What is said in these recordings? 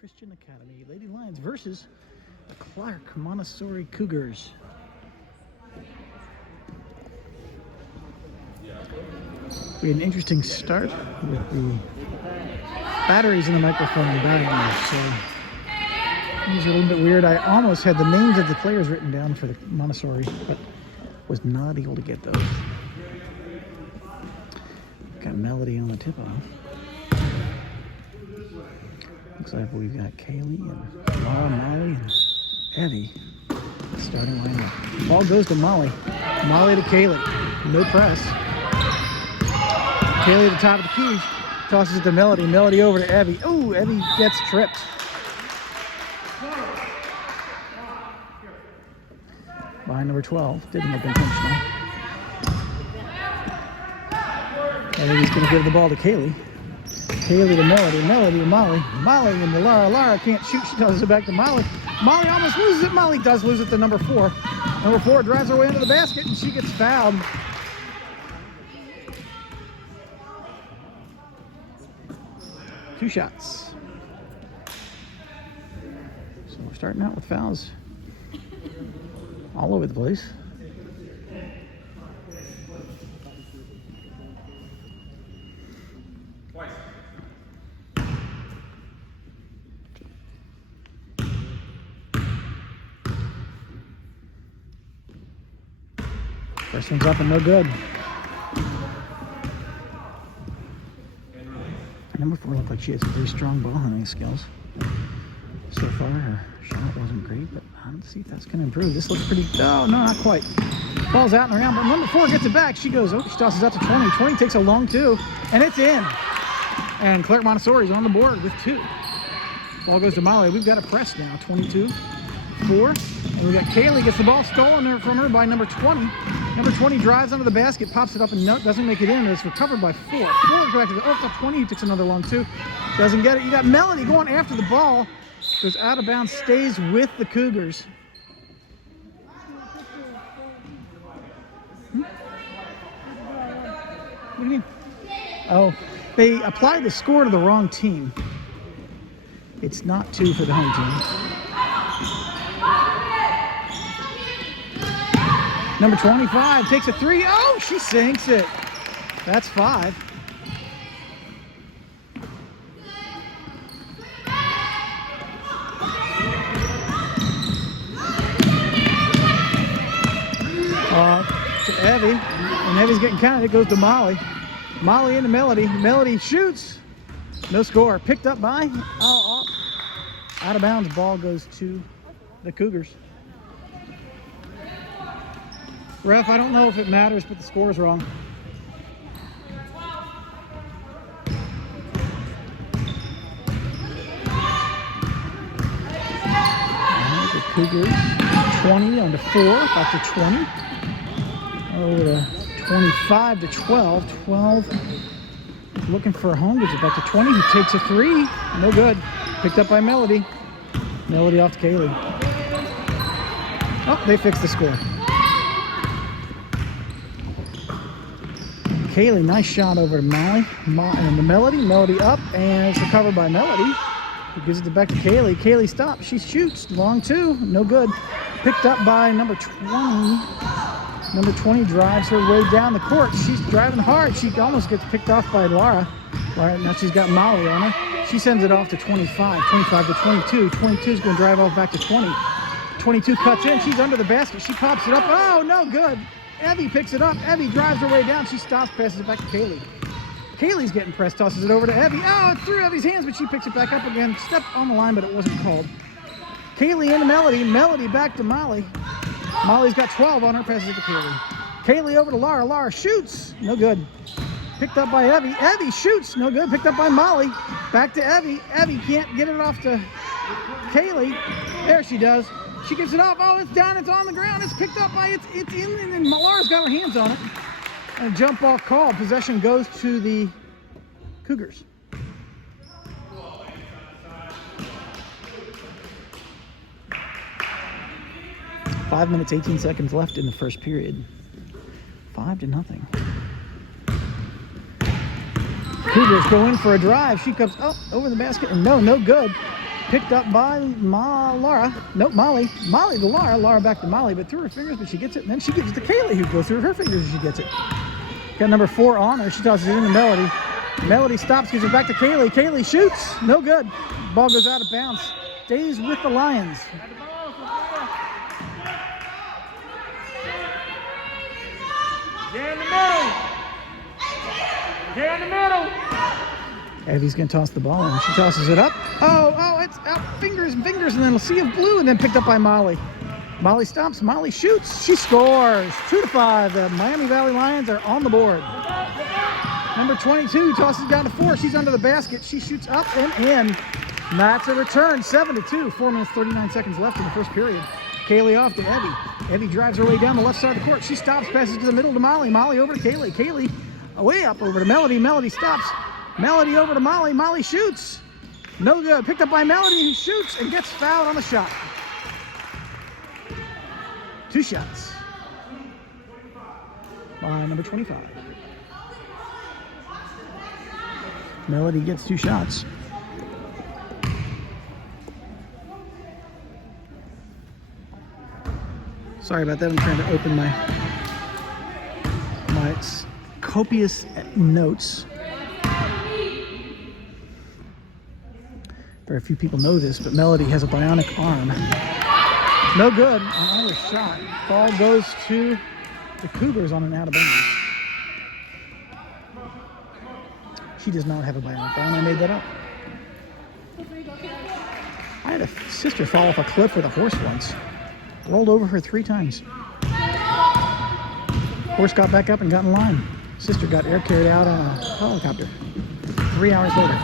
Christian Academy Lady Lions versus the Clark Montessori Cougars. We had an interesting start with the batteries in the microphone dying, so these are a little bit weird. I almost had the names of the players written down for the Montessori, but was not able to get those. Got Melody on the tip-off. Looks like we've got Kaylee and Laura, Molly, and Evie starting lineup. Ball goes to Molly. Molly to Kaylee. No press. Kaylee at the top of the key. Tosses it to Melody. Melody over to Evie. Ooh, Evie gets tripped. By number 12. Didn't look intentional. Evie's going to give the ball to Kaylee. Kaylee to Melody. Melody to Molly. Molly into Laura. Laura can't shoot. She tosses it back to Molly. Molly almost loses it. Molly does lose it to number 4. Number 4 drives her way into the basket and she gets fouled. Two shots. So we're starting out with fouls all over the place. First one's up and no good. Number 4 looked like she had some pretty strong ball handling skills. So far, her shot wasn't great, but I don't see if that's going to improve. This looks pretty, oh, no, not quite. Ball's out and around, but number 4 gets it back. She goes, oh, she tosses out to 20. 20 takes a long 2, and it's in. And Clark Montessori's on the board with 2. Ball goes to Molly. We've got a press now, 22-4. And we got Kaylee gets the ball stolen from her by number 20. Number 20 drives under the basket, pops it up, and doesn't make it in. It's recovered by 4. 4 back to the, oh, 20 takes another long 2. Doesn't get it. You got Melody going after the ball. Goes out of bounds, stays with the Cougars. What do you mean? Oh, they applied the score to the wrong team. It's not 2 for the home team. Number 25 takes a 3. Oh, she sinks it. That's 5. To Evie. And Evie's getting counted. It goes to Molly. Molly into Melody. Melody shoots. No score. Picked up by. Oh, out of bounds. Ball goes to the Cougars. Ref, I don't know if it matters, but the score is wrong. And the Cougars, 20 on to 4, back to 20. Over to 25 to 12. 12 looking for a home, gets it back to 20. He takes a 3, no good. Picked up by Melody. Melody off to Kaylee. Oh, they fixed the score. Kaylee, nice shot over to Molly. And the Melody. Melody up, and it's recovered by Melody. Who gives it back to Kaylee. Kaylee stops. She shoots. Long 2. No good. Picked up by number 20. Number 20 drives her way down the court. She's driving hard. She almost gets picked off by Laura. Right now she's got Molly on her. She sends it off to 25. 25 to 22. 22 is going to drive off back to 20. 22 cuts in. She's under the basket. She pops it up. Oh, no good. Evie picks it up. Evie drives her way down. She stops, passes it back to Kaylee. Kaylee's getting pressed, tosses it over to Evie. Oh, it's through Evie's hands, but she picks it back up again. Stepped on the line, but it wasn't called. Kaylee into Melody. Melody back to Molly. Molly's got 12 on her, passes it to Kaylee. Kaylee over to Laura. Laura shoots. No good. Picked up by Evie. Evie shoots. No good. Picked up by Molly. Back to Evie. Evie can't get it off to Kaylee. There she does. She gives it off. Oh, it's down. It's on the ground. It's picked up by, it's in, and then Laura's got her hands on it. And a jump ball called. Possession goes to the Cougars. Five minutes, 18 seconds left in the first period. 5-0. Cougars go in for a drive. She comes over the basket, and no good. Picked up by Laura. Nope, Molly. Molly to Laura. Laura back to Molly, but through her fingers, but she gets it. And then she gives it to Kaylee, who goes through her fingers and she gets it. Got number 4 on her. She tosses it into Melody. Melody stops, gives it back to Kaylee. Kaylee shoots. No good. Ball goes out of bounds. Stays with the Lions. Get in the middle. Get in the middle. Evie's going to toss the ball, and she tosses it up. Oh, it's out. Fingers and fingers, and then a sea of blue, and then picked up by Molly. Molly stops. Molly shoots. She scores. 2-5. The Miami Valley Lions are on the board. Number 22 tosses it down to 4. She's under the basket. She shoots up and in. And that's a return. 7-2. 4 minutes, 39 seconds left in the first period. Kaylee off to Evie. Evie drives her way down the left side of the court. She stops, passes to the middle to Molly. Molly over to Kaylee. Kaylee way up over to Melody. Melody stops. Melody over to Molly. Molly shoots. No good. Picked up by Melody, who shoots and gets fouled on the shot. 2 shots by number 25. Melody gets 2 shots. Sorry about that. I'm trying to open my copious notes. Very few people know this, but Melody has a bionic arm. No good. Another shot. Ball goes to the Cougars on an out of bounds. She does not have a bionic arm. I made that up. I had a sister fall off a cliff with a horse once. Rolled over her 3 times. Horse got back up and got in line. Sister got air carried out on a helicopter. 3 hours later.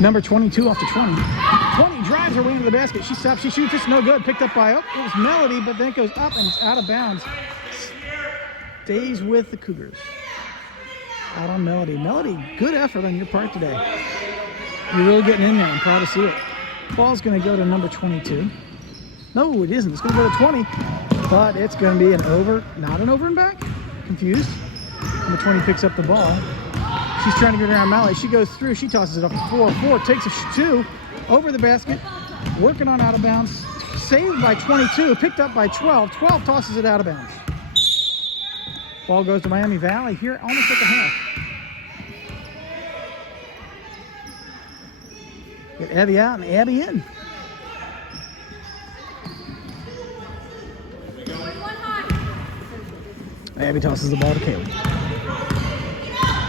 Number 22 off to 20. 20 drives her way into the basket. She stops, she shoots, it's no good. Picked up by, it was Melody, but then it goes up and it's out of bounds. Stays with the Cougars. Out on Melody. Melody, good effort on your part today. You're really getting in there. I'm proud to see it. Ball's going to go to number 22. No, it isn't. It's going to go to 20, but it's going to be an over, not an over and back. Confused. Number 20 picks up the ball. She's trying to get around Molly. She goes through. She tosses it up to 4. 4 takes a 2 over the basket. Working on out of bounds. Saved by 22. Picked up by 12. 12 tosses it out of bounds. Ball goes to Miami Valley here almost at the half. Get Abby out and Abby in. Abby tosses the ball to Kaylee.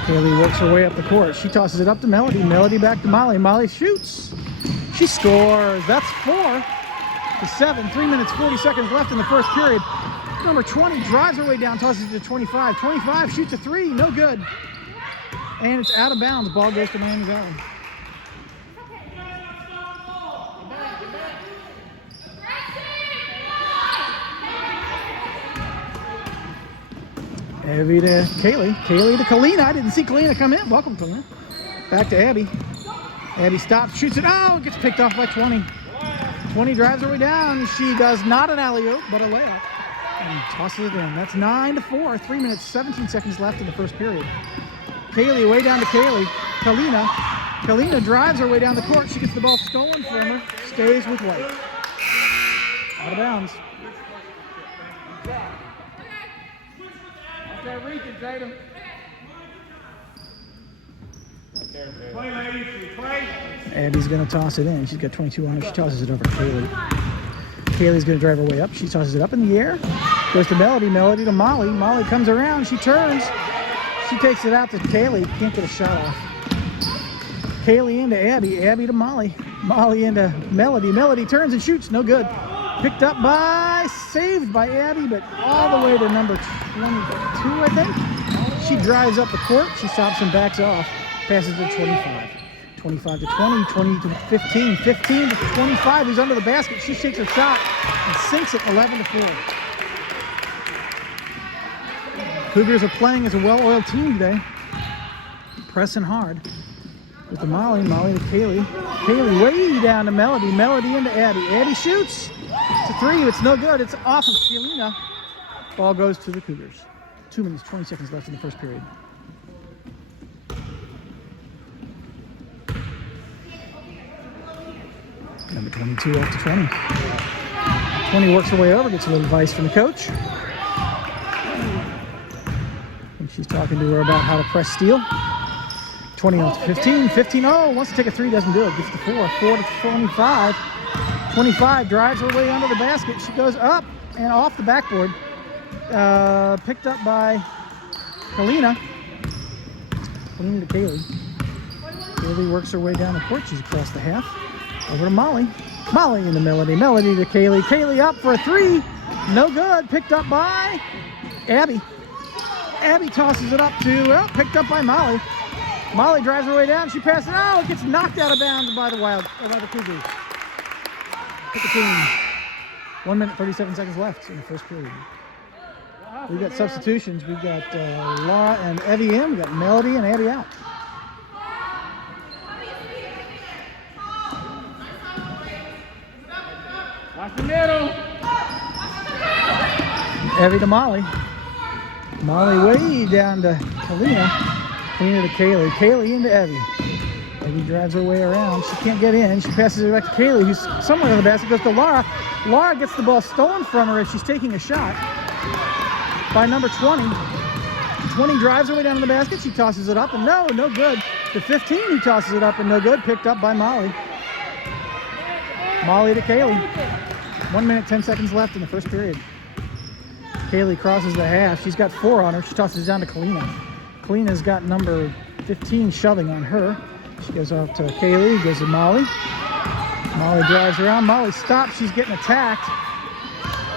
Kaylee works her way up the court. She tosses it up to Melody. Melody back to Molly. Molly shoots. She scores. That's 4-7. 3 minutes, 40 seconds left in the first period. Number 20 drives her way down, tosses it to 25. 25 shoots a 3. No good. And it's out of bounds. Ball goes to Miami Valley. Abby to Kaylee. Kaylee to Kalina. I didn't see Kalina come in. Welcome, Kalina. Back to Abby. Abby stops, shoots it. Oh, it gets picked off by 20. 20 drives her way down. She does not an alley-oop, but a layup. And tosses it in. That's 9-4. 3 minutes, 17 seconds left in the first period. Kaylee way down to Kaylee. Kalina. Kalina drives her way down the court. She gets the ball stolen from her. Stays with White. Out of bounds. Abby's going to toss it in. She's got 22 on her. She tosses it over to Kaylee. Kaylee's going to drive her way up. She tosses it up in the air. Goes to Melody. Melody to Molly. Molly comes around. She turns. She takes it out to Kaylee. Can't get a shot off. Kaylee into Abby. Abby to Molly. Molly into Melody. Melody turns and shoots. No good. Picked up by, saved by Abby, but all the way to number 22, I think. She drives up the court. She stops and backs off. Passes to 25. 25 to 20, 20 to 15, 15 to 25. He's under the basket. She shakes her shot and sinks it 11-4. Cougars are playing as a well-oiled team today. Pressing hard. With the Molly to Kaylee. Kaylee way down to Melody. Melody into Abby. Abby shoots. It's a 3. It's no good. It's off of Kalina. Ball goes to the Cougars. 2 minutes, 20 seconds left in the first period. Number 22 off to 20. 20 works her way over, gets a little advice from the coach. And she's talking to her about how to press steel. 20 off to 15. 15, oh, wants to take a three, doesn't do it. Gets to 4. 4 to 25. 25 drives her way under the basket. She goes up and off the backboard. Picked up by Kalina. Kalina to Kaylee. Kaylee works her way down the court. She's across the half. Over to Molly. Molly into Melody. Melody to Kaylee. Kaylee up for a three. No good. Picked up by Abby. Abby tosses it up to, well, picked up by Molly. Molly drives her way down. She passes it. Oh, it gets knocked out of bounds by the Cougars. Pick the team. 1 minute, 37 seconds left in the first period. We've got substitutions. We've got Laura and Evie in. We've got Melody and Abby out. Watch the middle. Evie to Molly. Molly way down to Kalina. Kalina to Kaylee. Kaylee into Evie. Evie drives her way around. She can't get in. She passes it back to Kaylee, who's somewhere in the basket. Goes to Laura. Laura gets the ball stolen from her as she's taking a shot by number 20. 20 drives her way down to the basket. She tosses it up, and no good. To 15, who tosses it up, and no good. Picked up by Molly. Molly to Kaylee. 1 minute, 10 seconds left in the first period. Kaylee crosses the half. She's got 4 on her. She tosses it down to Kalina. Kalina's got number 15 shoving on her. She goes off to Kaylee, goes to Molly. Molly drives around. Molly stops. She's getting attacked.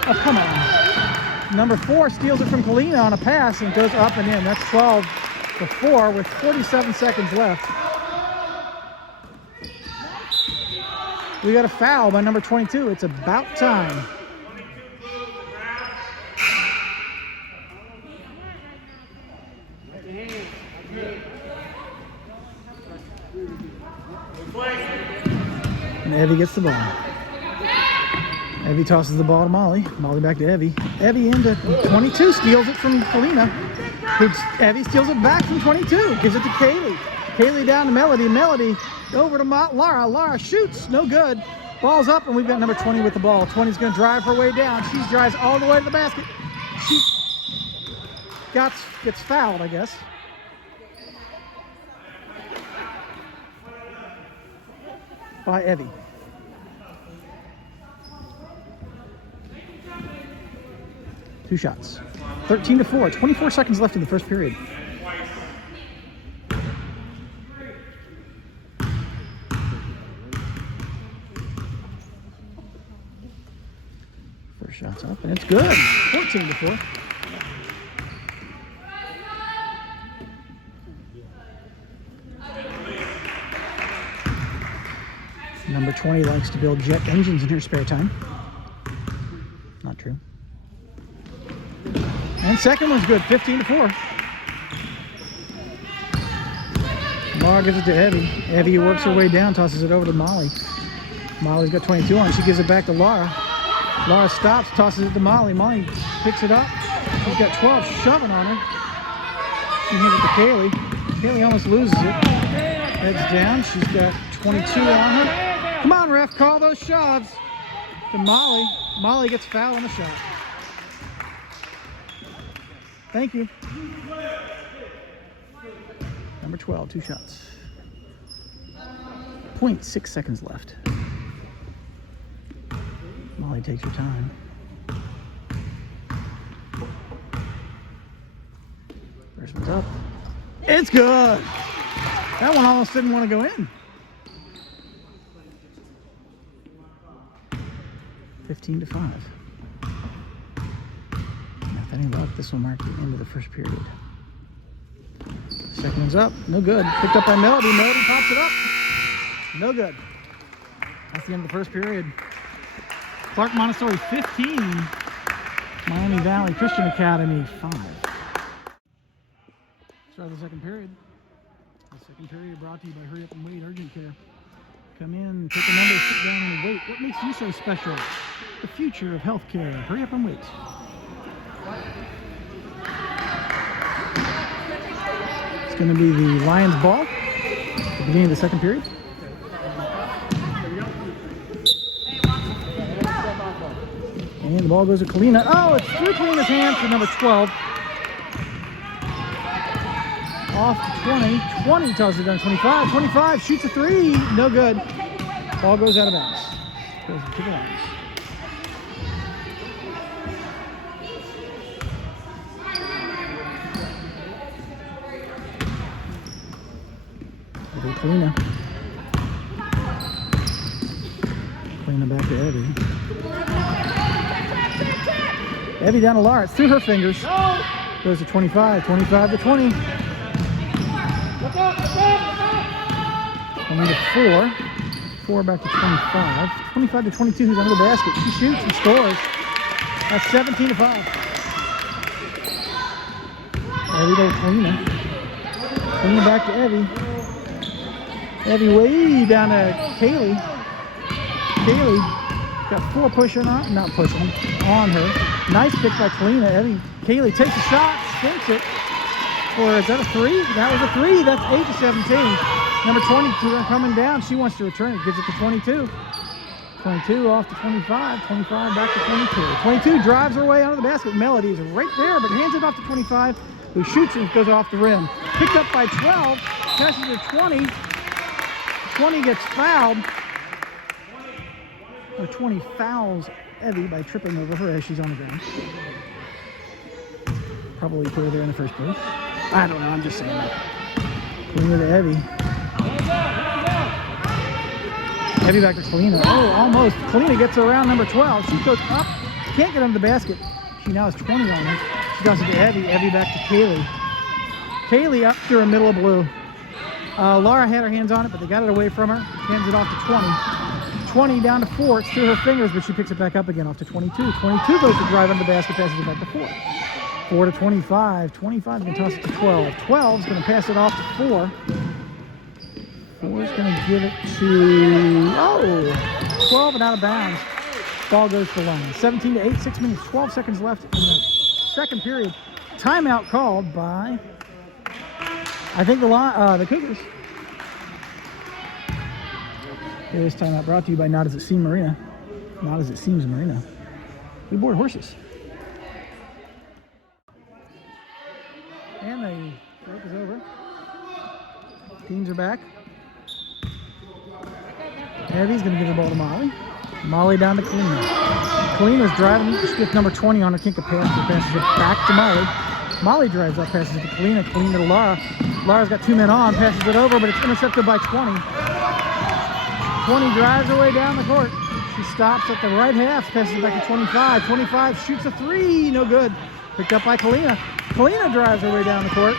Oh, come on. Number 4 steals it from Kalina on a pass and goes up and in. That's 12 to 4 with 47 seconds left. We got a foul by number 22. It's about time. And Evie gets the ball. Evie tosses the ball to Molly. Molly back to Evie. Evie into 22, steals it from Kalina. Evie steals it back from 22, gives it to Kaylee. Kaylee down to Melody. Melody over to Laura. Laura shoots, no good. Ball's up, and we've got number 20 with the ball. 20's going to drive her way down. She drives all the way to the basket. She gets fouled, I guess. By Evie. Two shots. 13 to 4. 24 seconds left in the first period. First shot's up, and it's good. 14 to 4. Number 20 likes to build jet engines in her spare time. Not true. And second one's good, 15 to 4. Laura gives it to Evie. Evie works her way down, tosses it over to Molly. Molly's got 22 on. She gives it back to Laura. Laura stops, tosses it to Molly. Molly picks it up. She's got 12 shoving on her. She hands it to Kaylee. Kaylee almost loses it. Heads down. She's got 22 on her. Come on, ref, call those shoves. To Molly. Molly gets fouled on the shot. Thank you. Number 12, 2 shots. 0.6 seconds left. Molly takes her time. First one's up. It's good. That one almost didn't want to go in. 15 to 5. With any luck, this will mark the end of the first period. Second one's up. No good. Picked up by Melody. Melody pops it up. No good. That's the end of the first period. Clark Montessori 15. Miami Valley Christian Academy 5. Start the second period. The second period brought to you by Hurry Up and Wait Urgent Care. Come in, take a number, sit down and wait. What makes you so special? The future of healthcare. Hurry up and wait. It's going to be the Lions ball at the beginning of the second period. And the ball goes to Kalina. Oh, it's through Kalina's hands for number 12. Off to 20. 20 tosses it down to 25. 25 shoots a three. No good. Ball goes out of bounds. Goes to the lines. Kalina. Kalina back to Evie. Evie down to Lara. It's through her fingers. Goes to 25. 25 to 20. 20 to 4. 4 back to 25. 25 to 22. Who's under the basket? She shoots and scores. That's 17 to 5. Evie to Kalina. Kalina back to Evie. Evie way down to Kaylee. Kaylee got 4 pushing on, not pushing, on her. Nice pick by Kalina. Kaylee takes a shot, sinks it. Or is that a 3? That was a 3. That's 8 to 17. Number 22 coming down. She wants to return it. Gives it to 22. 22 off to 25. 25 back to 22. 22 drives her way out of the basket. Melody is right there, but hands it off to 25, who shoots and goes off the rim. Picked up by 12. Passes to 20. 20 gets fouled. Or 20 fouls Evie by tripping over her as she's on the ground. Probably put her there in the first place. I don't know, I'm just saying that. Kalina to Evie. Evie back to Kalina. Oh, almost. Kalina gets around number 12. She goes up. Can't get under the basket. She now has 20 on her. She goes to Evie. Evie back to Kaylee. Kaylee up through the middle of blue. Lara had her hands on it, but they got it away from her. Hands it off to 20. 20 down to 4. It's through her fingers, but she picks it back up again off to 22. 22 goes to drive under the basket, passes it back to 4. 4 to 25. 25 is going to toss it to 12. 12 is going to pass it off to 4. 4 is going to give it to, 12 and out of bounds. Ball goes to the line. 17 to 8, 6 minutes, 12 seconds left in the second period. Timeout called by, I think, the Cougars. This timeout brought to you by Not As It Seems Marina. Not As It Seems Marina. We board horses. And the break is over. Teams are back. Evie's going to give the ball to Molly. Molly down to Kalina. Kalina's driving. She gets number 20 on her. Can't get past her. Passes it back to Molly. Molly drives up, passes it to Kalina. Kalina to Lara. Lara's got 2 men on. Passes it over, but it's intercepted by 20. 20 drives her way down the court. She stops at the right half. Passes it back to 25. 25 shoots a 3. No good. Picked up by Kalina. Kalina drives her way down the court.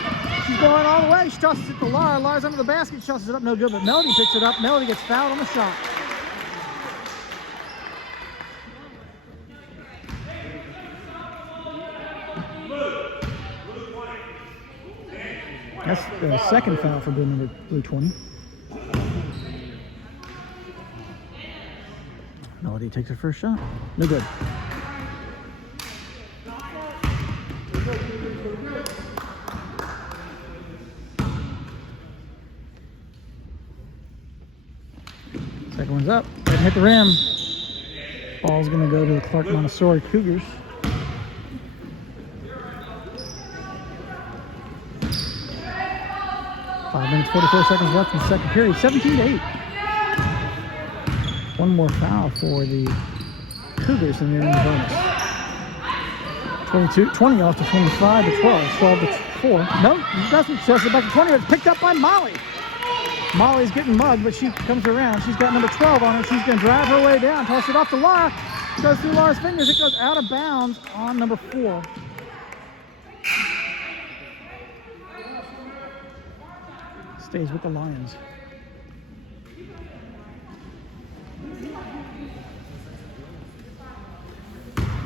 She's going all the way. She tosses it to Lara. Lara's under the basket. She tosses it up. No good, but Melody picks it up. Melody gets fouled on the shot. That's the second foul for blue 20. Melody takes her first shot. No good. Second one's up. Didn't hit the rim. Ball's going to go to the Clark Montessori Cougars. Five minutes, 44 seconds left in the second period. 17 to 8. One more foul for the Cougars and they're in the bonus. 20 off to 25 to 12. 12 to 4. No, it doesn't. Tosses it back to 20. It's picked up by Molly. Molly's getting mugged, but she comes around. She's got number 12 on her. She's going to drive her way down. Toss it off to Lara. Goes through Lara's fingers. It goes out of bounds on number 4. Stays with the Lions.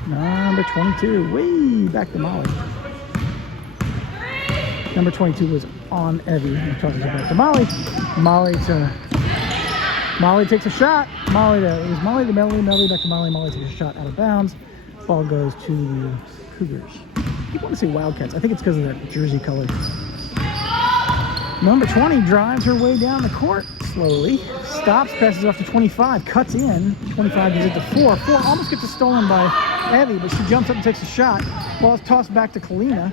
Number 22, way back to Molly. Number 22 was on Evie. Tosses it back to Molly. Molly takes a shot. It was Molly to Melody. Melody back to Molly. Molly takes a shot out of bounds. Ball goes to the Cougars. People want to say Wildcats. I think it's because of that jersey color. Number 20 drives her way down the court slowly. Stops, passes off to 25, cuts in. 25 gives it to 4. 4 almost gets it stolen by Evie, but she jumps up and takes a shot. Ball's tossed back to Kalina.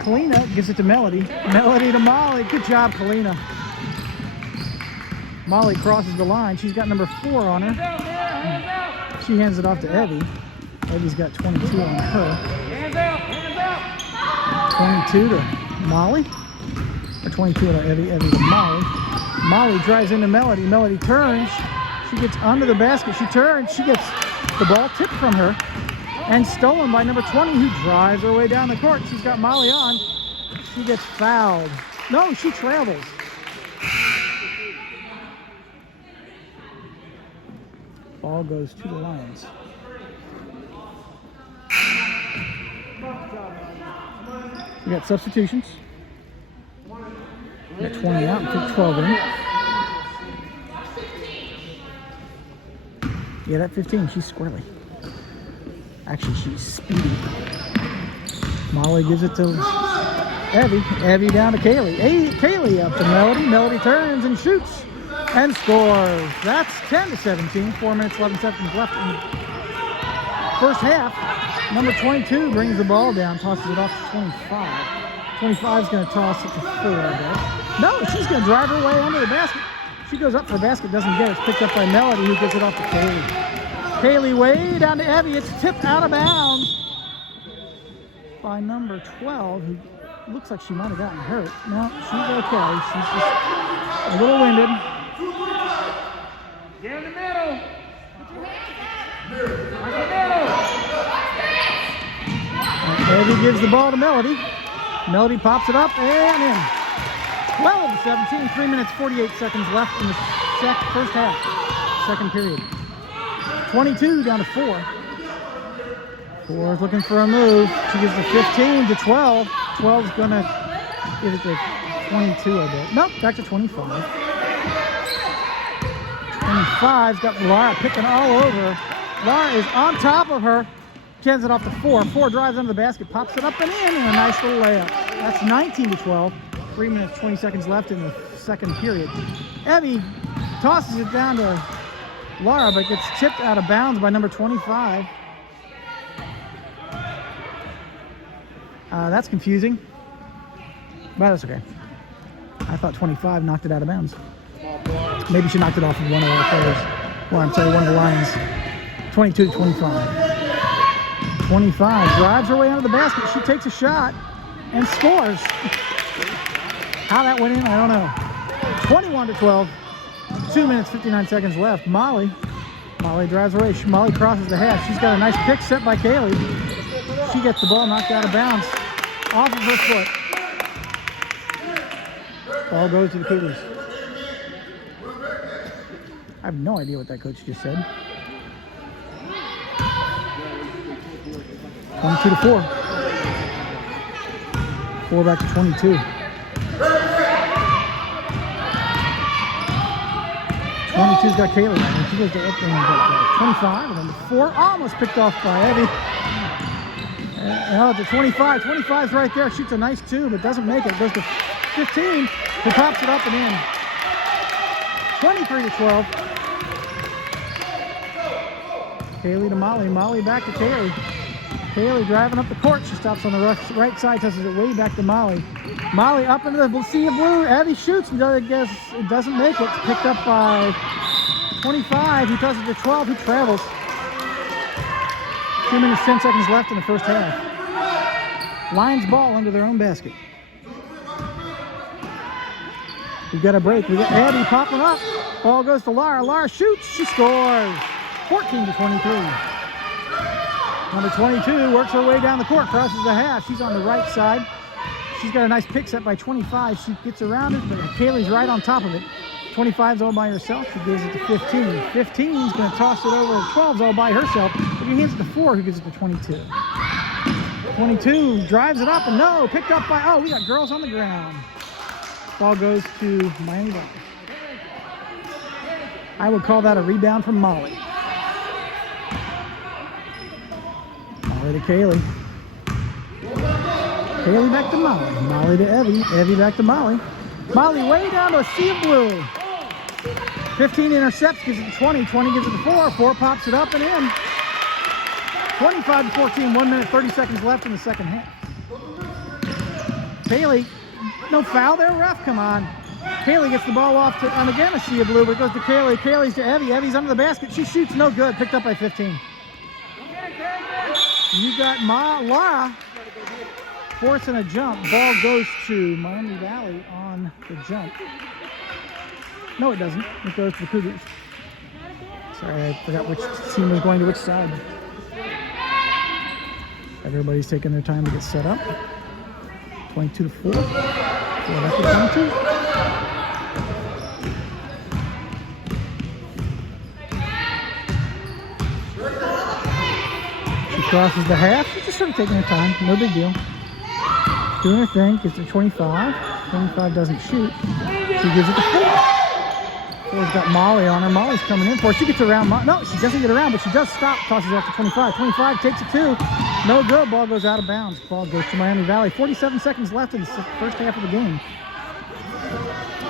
Kalina gives it to Melody. Melody to Molly. Good job, Kalina. Molly crosses the line. She's got number 4 on her. She hands it off to Evie. Evie's got 22 on her. 22 to Molly. Or 22 to Evie. Evie to Molly. Molly drives into Melody. Melody turns. She gets under the basket. She turns. She gets the ball tipped from her and stolen by number 20, who drives her way down the court. She's got Molly on. She gets fouled. No, she travels. Ball goes to the Lions. We got substitutions. We got 20 out and took 12 in. Yeah, that 15, she's squirrely. Actually, she's speedy. Molly gives it to Evie. Evie down to Kaylee. Hey, Kaylee up to Melody. Melody turns and shoots and scores. That's 10-17. 4 minutes, 11 seconds left in the first half. Number 22 brings the ball down, tosses it off to 25. 25 is going to toss it to 4, I guess. No, she's going to drive her way under the basket. She goes up for a basket, doesn't get it. It's picked up by Melody, who gets it off to Kaylee. Kaylee way down to Evie. It's tipped out of bounds by number 12, who looks like she might have gotten hurt. No, she's okay. She's just a little winded. Get in the middle. Evie gives the ball to Melody. Melody pops it up and in. 12-17, 3 minutes, 48 seconds left in the first half, second period. 22 down to 4. 4 is looking for a move. She gives the 15 to 12. 12 is going to give it to 22, I bet. Nope, back to 25. 25's got Laura picking all over. Laura is on top of her. She hands it off to 4. 4 drives under the basket, pops it up and in, and a nice little layup. That's 19 to 12. 3 minutes, 20 seconds left in the second period. Evie tosses it down to Laura, but gets tipped out of bounds by number 25. That's confusing, but that's okay. I thought 25 knocked it out of bounds. Maybe she knocked it off of one of our players. Or I'm sorry, one of the Lions. 22 to 25. 25 drives her way under the basket. She takes a shot and scores. How that went in, I don't know. 21 to 12. 2 minutes, 59 seconds left. Molly drives away. Molly crosses the half. She's got a nice pick set by Kaylee. She gets the ball knocked out of bounds off of her foot. Ball goes to the Cougars. I have no idea what that coach just said. 22 to 4. 4 back to 22. 22's got Kaylee. She goes to 25, and then the 4 almost picked off by Evie. To 25. 25's right there. Shoots a nice 2, but doesn't make it. Goes to 15, who pops it up and in. 23 to 12. Kaylee to Molly. Molly back to Kaylee. Kaylee driving up the court. She stops on the right side, tosses it way back to Molly. Molly up into the sea of blue. Evie shoots and it doesn't make it. It's picked up by 25. He tosses it to 12. He travels. 2 minutes, 10 seconds left in the first half. Lions ball under their own basket. We've got a break. We got Abby popping up. Ball goes to Lara. Lara shoots. She scores. 14 to 23. Number 22 works her way down the court, crosses the half. She's on the right side. She's got a nice pick set by 25. She gets around it, but Kaylee's right on top of it. 25's all by herself. She gives it to 15. 15's going to toss it over. 12's all by herself. But she hands it to 4, who gives it to 22. 22 drives it up, and no, picked up by, we got girls on the ground. Ball goes to Miami Ball. I would call that a rebound from Molly. Molly to Kaylee. Kaylee back to Molly. Molly to Evie. Evie back to Molly. Molly way down to a sea of blue. 15 intercepts, gives it to 20. 20 gives it to 4. 4 pops it up and in. 25-14, 1 minute, 30 seconds left in the second half. Kaylee, no foul there, ref, come on. Kaylee gets the ball off to, and again a sea of blue, but it goes to Kaylee. Kaylee's to Evie. Evie's under the basket. She shoots no good, picked up by 15. You got Laura forcing a jump. Ball goes to Miami Valley on the jump. No, it doesn't. It goes to the Cougars. Sorry, I forgot which team was going to which side. Everybody's taking their time to get set up. 22-4. 4 left to 22. She crosses the half. She's just sort of taking her time. No big deal. Doing her thing. Gives it 25. 25 doesn't shoot. She gives it to 4. 4's got Molly on her. Molly's coming in for her. She gets around. No, she doesn't get around, but she does stop. Tosses off to 25. 25 takes it 2. No good. Ball goes out of bounds. Ball goes to Miami Valley. 47 seconds left in the first half of the game.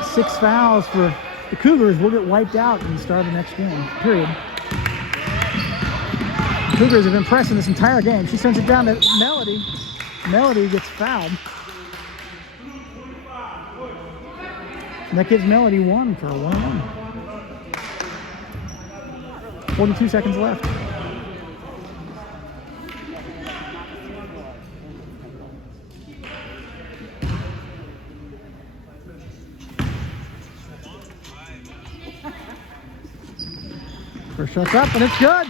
6 fouls for the Cougars. Will get wiped out in the start of the next game. Period. The Cougars have been pressing this entire game. She sends it down to Melody. Melody gets fouled. And that gives Melody 1 for a 1-1. 42 seconds left. First shot's up and it's good.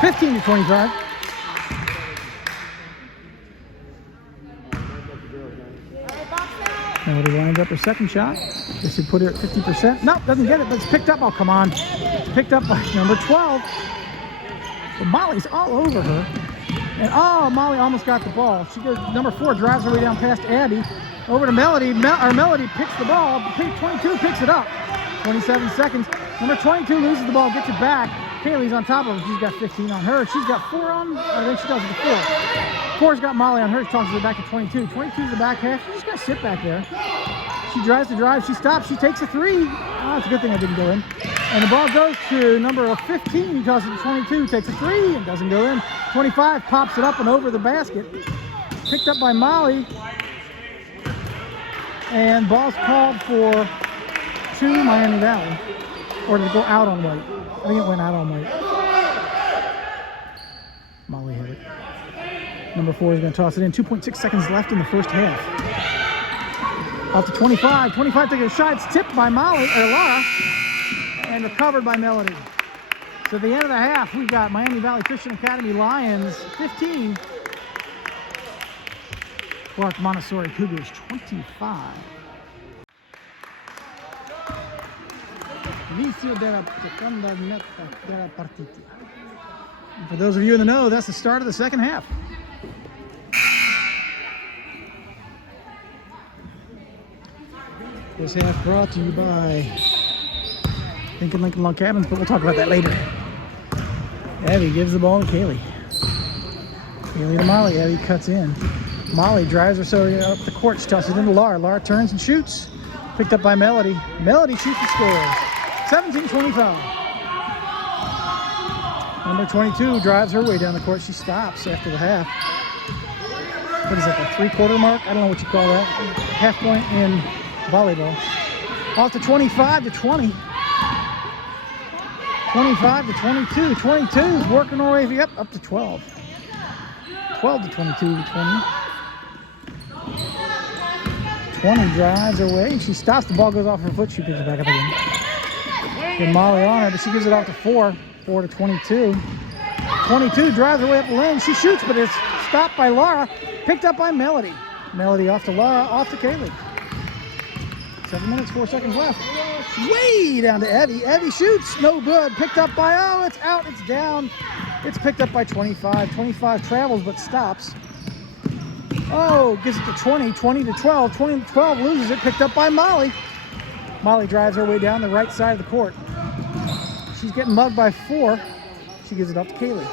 15-25. Melody lines up her second shot. This would put her at 50%. Nope, doesn't get it, but it's picked up. Oh, come on. It's picked up by number 12. But Molly's all over her. And oh, Molly almost got the ball. She goes, number 4 drives her way down past Abby. Over to Melody. Melody picks the ball. 22 picks it up. 27 seconds. Number 22 loses the ball, gets it back. Kaylee's on top of her. She's got 15 on her. She's got 4 on. I think she does it to 4. 4's got Molly on her. She tosses it back to 22. 22's the back half. She's just got to sit back there. She drives the drive. She stops. She takes a 3. Oh, it's a good thing I didn't go in. And the ball goes to number 15. He tosses it to 22. Takes a 3 and doesn't go in. 25 pops it up and over the basket. Picked up by Molly. And ball's called for 2 Miami Valley. Or did it go out on white? I think it went out on white. Molly hit it. Number 4 is going to toss it in. 2.6 seconds left in the first half. Out to 25. 25 taking a shot. It's tipped by Molly, or Laura, and recovered by Melody. So at the end of the half, we've got Miami Valley Christian Academy Lions 15. Clark Montessori Cougars 25. Inicio della seconda meta della partita. And for those of you in the know, that's the start of the second half. This half brought to you by Lincoln Log Cabins, but we'll talk about that later. Abby gives the ball to Kaylee. Kaylee to Molly. Abby cuts in. Molly drives her so up the court. She tosses it into Laura. Laura turns and shoots. Picked up by Melody. Melody shoots and scores. 17-25. Number 22 drives her way down the court. She stops after the half. What is that, the 3/4 mark? I don't know what you call that. Half point in volleyball. Off to 25-20. 25-22. 22 is working her way up to 12. 12-22-20. 20 drives away. She stops. The ball goes off her foot. She picks it back up again. Get Molly on her, but she gives it off to 4. 4-22. 22 drives her way up the lane. She shoots, but it's stopped by Laura. Picked up by Melody. Melody off to Laura, off to Kaylee. 7 minutes, 4 seconds left. Way down to Evie. Evie shoots, no good. Picked up by, oh, it's out, it's down. It's picked up by 25. 25 travels but stops. Oh, gives it to 20. 20-12. 20-12 loses it. Picked up by Molly. Molly drives her way down the right side of the court. She's getting mugged by 4. She gives it up to Kaylee.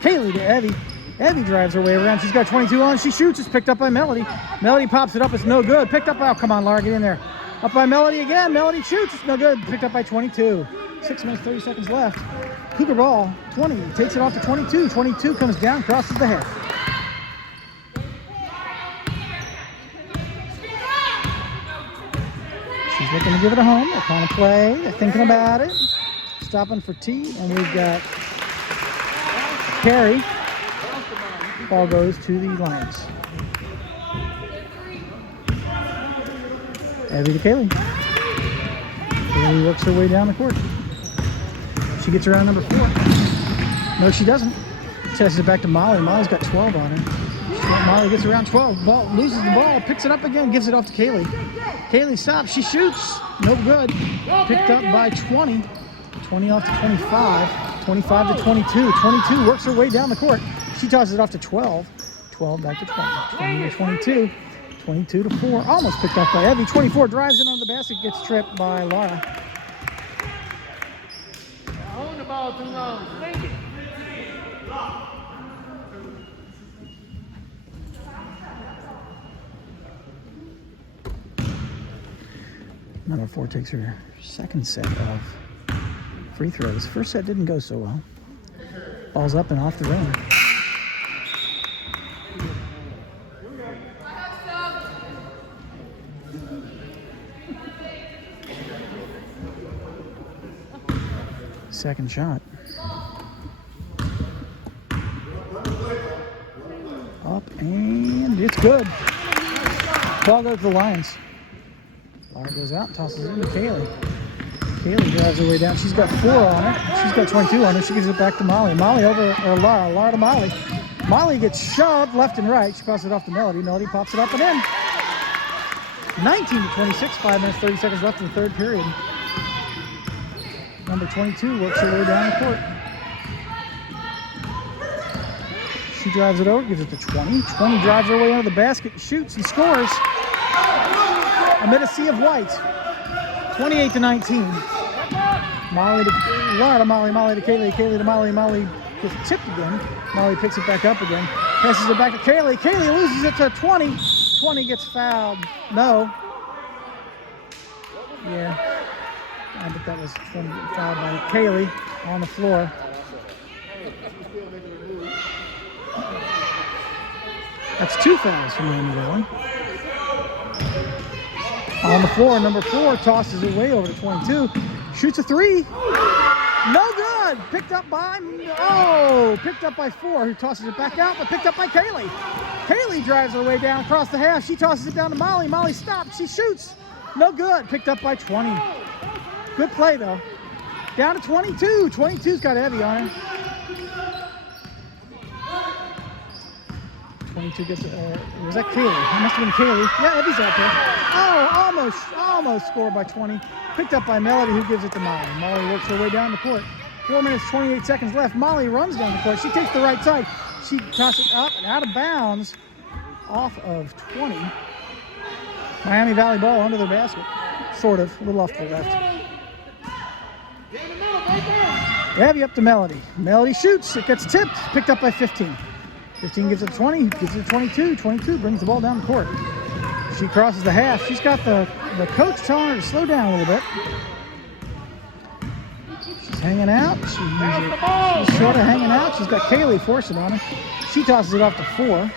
Kaylee to Evie. Evie drives her way around. She's got 22 on. She shoots. It's picked up by Melody. Melody pops it up. It's no good. Picked up by, oh, come on, Laura, get in there. Up by Melody again. Melody shoots. It's no good. Picked up by 22. 6 minutes, 30 seconds left. Cougar ball, 20. Takes it off to 22. 22 comes down, crosses the half. She's looking to give it a home. They're trying to play. They're thinking about it. Stopping for tea. And we've got Carrie. Ball goes to the Lions. Evie to Kaylee. Kaylee works her way down the court. She gets around number 4. No, she doesn't. Passes it back to Molly. Molly's got 12 on her. Molly gets around 12. Ball loses the ball. Picks it up again. Gives it off to Kaylee. Kaylee stops. She shoots. No good. Picked up by 20. 20 off to 25. 25 to 22. 22 works her way down the court. She tosses it off to 12. 12 back to 20. 20 to 22. 22 to 4. Almost picked up by Evie. 24 drives in on the basket. Gets tripped by Laura. Hold the ball too long. Swing it. Number 4 takes her second set of free throws. First set didn't go so well. Ball's up and off the rim. Second shot. Up and it's good. Ball goes to the Lions. Laura goes out, tosses it to Kaylee. Kaylee drives her way down. She's got 4 on her. She's got 22 on her. She gives it back to Molly. Molly over, or Laura. Laura to Molly. Molly gets shoved left and right. She passes it off to Melody. Melody pops it up and in. 19 to 26. 5 minutes, 30 seconds left in the third period. Number 22 works her way down the court. She drives it over, gives it to 20. 20 drives her way under the basket, shoots and scores amid a sea of white. 28 to 19. Molly to Laura to Molly, Molly to Kaylee, Kaylee to Molly, Molly gets tipped again. Molly picks it back up again. Passes it back to Kaylee. Kaylee loses it to 20. 20 gets fouled. No. Yeah. I think that was 20 fouled by Kaylee on the floor. That's 2 fouls from Miami Valley. On the floor, number 4 tosses it way over to 22. Shoots a 3. No good. Picked up by 4, who tosses it back out, but picked up by Kaylee. Kaylee drives her way down across the half. She tosses it down to Molly. Molly stops. She shoots. No good. Picked up by 20. Good play, though. Down to 22. 22's got Evie on her. 22 gets, was that Kaylee? It must have been Kaylee. Yeah, Evie's out there. Oh, almost scored by 20. Picked up by Melody, who gives it to Molly. Molly works her way down the court. 4 minutes, 28 seconds left. Molly runs down the court. She takes the right side. She tosses it up and out of bounds off of 20. Miami Valley ball under the basket. Sort of, a little off to the left. Evie up to Melody. Melody shoots. It gets tipped. Picked up by 15. 15 gives it to 20. Gives it to 22. 22 brings the ball down the court. She crosses the half. She's got the coach telling her to slow down a little bit. She's hanging out. She's sort of hanging out. She's got Kaylee forcing on her. She tosses it off to 4.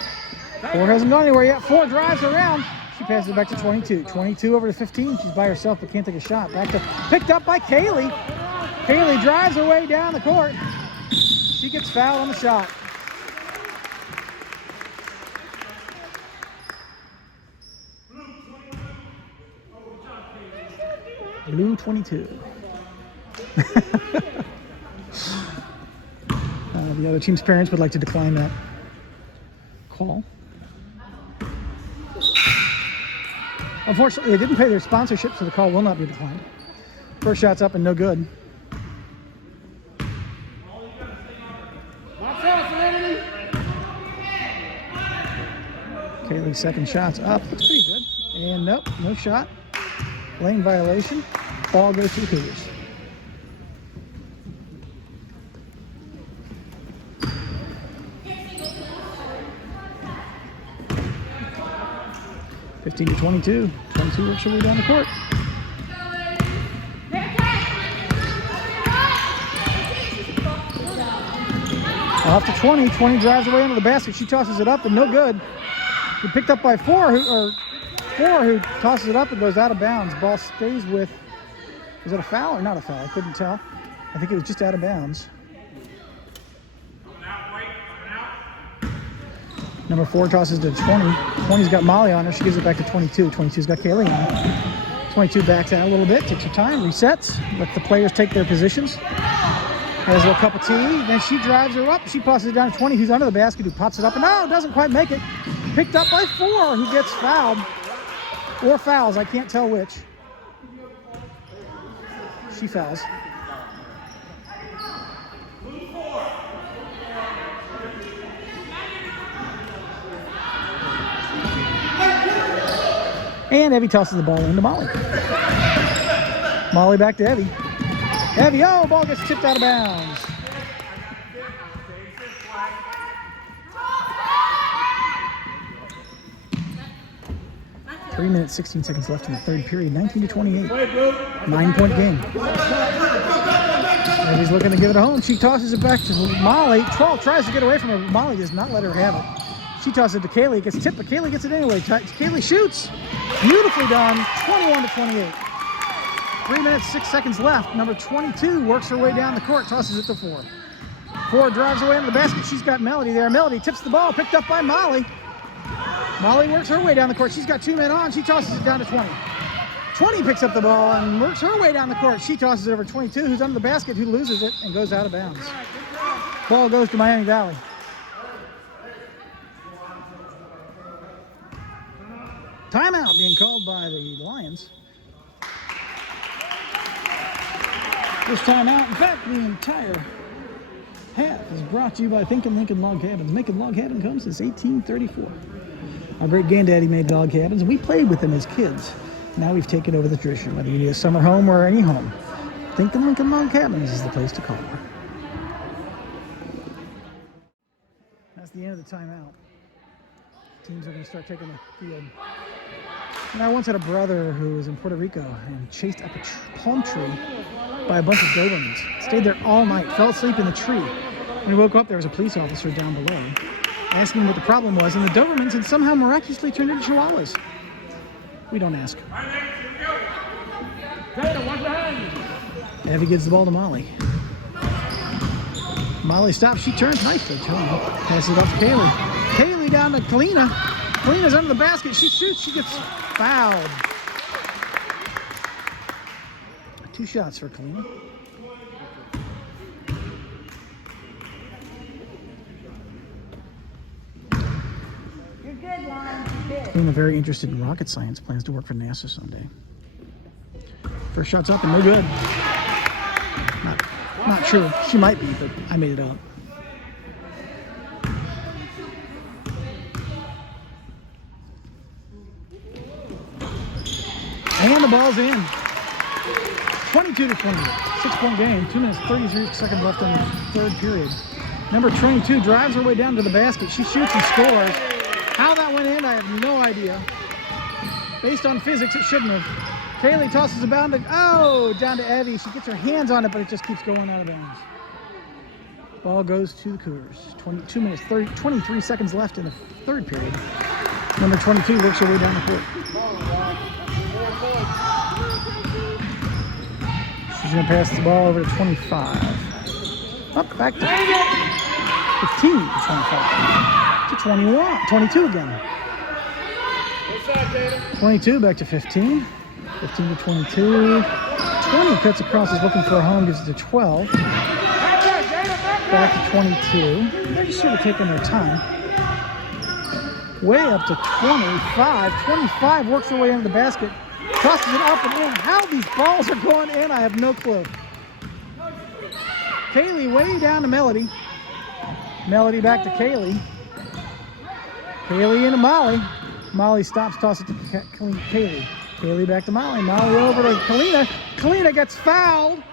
4 hasn't gone anywhere yet. 4 drives around. She passes it back to 22. 22 over to 15. She's by herself but can't take a shot. Picked up by Kaylee. Kaylee drives her way down the court. She gets fouled on the shot. Blue 22. The other team's parents would like to decline that call. Unfortunately, they didn't pay their sponsorship, so the call will not be declined. First shot's up and no good. Kaylee's second shot's up. That's pretty good. And nope, no shot. Lane violation. Ball goes to the Cougars. 15 to 22. 22 works her way down the court. Off to 20. 20 drives away into the basket. She tosses it up and no good. She picked up by four who tosses it up and goes out of bounds. Ball stays with, was it a foul or not a foul? I couldn't tell. I think it was just out of bounds. Number 4 tosses to 20. 20's got Molly on her. She gives it back to 22. 22's got Kaylee on her. 22 backs out a little bit, takes her time, resets, lets the players take their positions. Has a little cup of tea. Then she drives her up. She passes it down to 20, who's under the basket, who pops it up. And no, doesn't quite make it. Picked up by 4, who gets fouled. Or fouls, I can't tell which. She fouls. And Evie tosses the ball into Molly. Molly back to Evie. Evie, oh, ball gets tipped out of bounds. Three minutes, 16 seconds left in the third period. 19 to 28. 9-point game. Evie's looking to give it home. She tosses it back to Molly. 12 tries to get away from her. Molly does not let her have it. She tosses it to Kaylee. It gets tipped, but Kaylee gets it anyway. Kaylee shoots. Beautifully done. 21 to 28. 3 minutes, 6 seconds left. Number 22 works her way down the court, tosses it to 4. 4 drives away into the basket. She's got Melody there. Melody tips the ball, picked up by Molly. Molly works her way down the court. She's got 2 men on. She tosses it down to 20. 20 picks up the ball and works her way down the court. She tosses it over 22, who's under the basket, who loses it and goes out of bounds. Ball goes to Miami Valley. Timeout being called by the Lions. This timeout, in fact, the entire half is brought to you by Thinkin' Lincoln Log Cabins. Making log cabin comes since 1834. Our great granddaddy made log cabins, and we played with them as kids. Now we've taken over the tradition, whether you need a summer home or any home. Thinkin' Lincoln Log Cabins is the place to call. That's the end of the timeout. Teams are going to start taking the field. And I once had a brother who was in Puerto Rico and chased up a palm tree by a bunch of Dobermans. Stayed there all night, fell asleep in the tree. When he woke up, there was a police officer down below asking him what the problem was, and the Dobermans had somehow miraculously turned into Chihuahuas. We don't ask. Evie gives the ball to Molly. Molly stops, she turns nicely to him. Passes it off to Kaylee. Kaylee down to Kalina. Kalina's under the basket, she shoots, she gets fouled. 2 shots for Kalina. You're good, Lon. Good. Kalina very interested in rocket science, plans to work for NASA someday. First shot's up and no good. Not sure. She might be, but I made it up. And the ball's in. 22 to 20. 6-point game. 2 minutes, 33 seconds left in the third period. Number 22 drives her way down to the basket. She shoots and scores. How that went in, I have no idea. Based on physics, it shouldn't have. Kaylee tosses it down to Evie. She gets her hands on it, but it just keeps going out of bounds. Ball goes to the Cougars. 22 minutes, 23 seconds left in the third period. Number 22 works her way down the court. She's going to pass the ball over to 25. Up, back to 15 to 25. To 21, 22 again. 22 back to 15. 15 to 22. 20 cuts across, is looking for a home, gives it to 12. Back to 22. They're just sort of taking their time. Way up to 25. 25 works their way into the basket. Crosses it up and in. How these balls are going in, I have no clue. Kaylee way down to Melody. Melody back to Kaylee. Kaylee into Molly. Molly stops, tosses it to Kaylee. Kaylee back to Molly. Molly over to Kalina. Kalina gets fouled,